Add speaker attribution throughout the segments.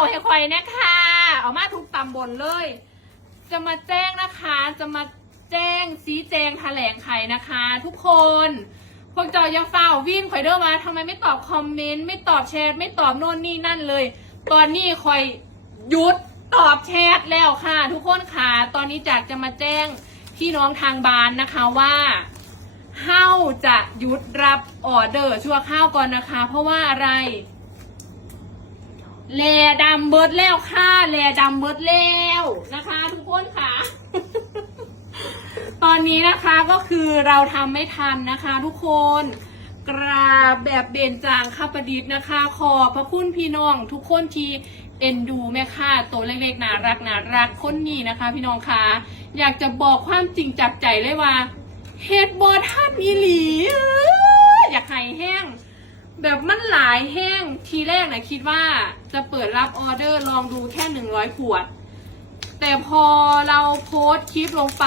Speaker 1: อยนะคะเอามาทุกตำบลเลย จะมาแจ้งนะคะ จะมาแจ้งซีแจงแถลงไขนะคะ ทุกคน พวกเจอยังฝ้าวิ่นข่อยเด้อมาทำไมไม่ตอบคอมเมนต์ไม่ตอบแชทไม่ตอบโน่นนี่นั่นเลย ตอนนี้คอยหยุดตอบแชทแล้วค่ะ ทุกคนค่ะ ตอนนี้จากจะมาแจ้งพี่น้องทางบ้านนะคะว่าเฮ้าจะหยุดรับออเดอร์ชั่วข้าวก่อนนะคะ เพราะว่าอะไร แลดำเบิดแล้วค่ะแลดำเบิดแล้วนะคะ ทุกคนค่ะ ตอนนี้นะคะก็คือเราทำไม่ทันนะคะ ทุกคนกราบแบบเบนจางข้าประดิษฐ์นะคะ ขอพระคุณพี่น้อง ทุกคนที่เอ็นดูแม่ค่ะตัวเล็กๆน่ารักน่ารักคนนี้นะคะ พี่น้องคะอยากจะบอกความจริงจากใจเลยว่าเฮ็ดบอท่านอีหลีเอ้ยอยากให้แห้ง แบบมันหลายแห้งทีแรกนะ คิดว่าจะเปิดรับออเดอร์ลองดูแค่หนึ่งร้อยขวด แต่พอเราโพสต์คลิปลงไป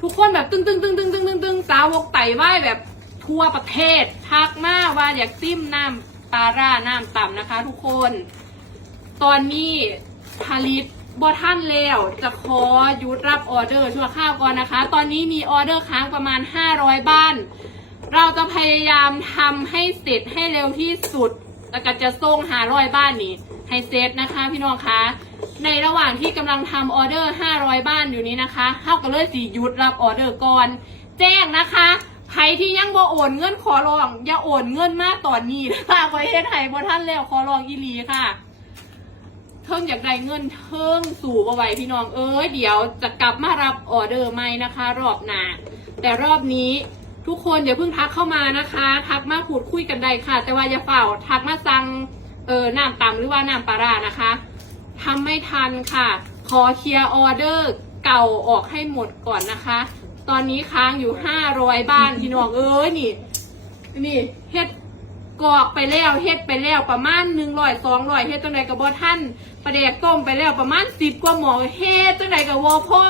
Speaker 1: ทุกคนแบบตึงตึงตึงตึงตึงตึงตึงสาวกไต่ไหวแบบทั่วประเทศ ทักมาว่าอยากจิ้มน้ำปลาร่าน้ำต่ำนะคะ ทุกคน ตอนนี้ผลิตบอท่านแล้วจะขอหยุดรับออเดอร์ชั่วข้าวก่อนนะคะ ตอนนี้มีออเดอร์ค้างประมาณ 500 บ้าน เราจะพยายามทำให้เสร็จให้เร็วที่สุด แล้วก็จะส่งหาร้อยบ้านนี้ให้เสร็จนะคะพี่น้องคะในระหว่างที่กำลังทำออเดอร์ 500 บ้านอยู่นี้นะคะเท่ากับเลยสีหยุดรับออเดอร์ก่อน แจ้งนะคะใครที่ยังบ่โอนเงินขอร้อง อย่าโอนเงินมากตอนนี้นะคะขอเฮ็ดให้บ่ท่านแล้วขอร้องอีหลีค่ะเทิงอยากได้เงินเทิงสู่เอาไว้พี่น้องเอ้ยเดี๋ยวจะกลับมารับออเดอร์ใหม่นะคะ รอบหน้าแต่รอบนี้ ทุกคนอย่าเพิ่งทักเข้ามานะคะ ทักมาพูดคุยกันได้ค่ะ แต่ว่าอย่าเฝ้าทักมาสั่งเออน้ำตำหรือว่าน้ำปลาร้านะคะทำไม่ทันค่ะ ขอเคลียร์ออเดอร์เก่าออกให้หมดก่อนนะคะ ตอนนี้ค้างอยู่ห้าร้อยบ้านพี่น้องเอ้ยนี่นี่เฮ็ดกรอกไปแล้วเฮ็ดไปแล้วประมาณหนึ่งร้อยสองร้อยเฮ็ดจังไดกับบอท่านประเดกต้มไปแล้วประมาณสิบกว่าหมอเฮ็ดจังไดกับวอพ่อ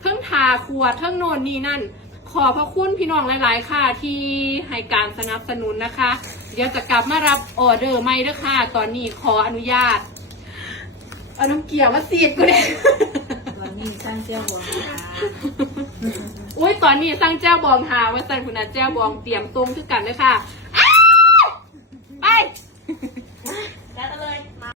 Speaker 1: เทั้งทาขวดเทั้งโน่นนี่นั่น ขอพระคุณพี่น้องหลาย ๆ ค่ะ ที่ให้การสนับสนุนนะคะ เดี๋ยวจะกลับมารับออเดอร์ใหม่ด้วยค่ะ ตอนนี้ขออนุญาตเอาน้ำเกลียวมาสีดกูเลย
Speaker 2: ตอนนี้สร้างเจ้าบองหา
Speaker 1: อุ้ยตอนนี้สร้างเจ้าบองหาว่าสันคุณอาเจ้าบองเตรียมตรงคือกันเลยค่ะไป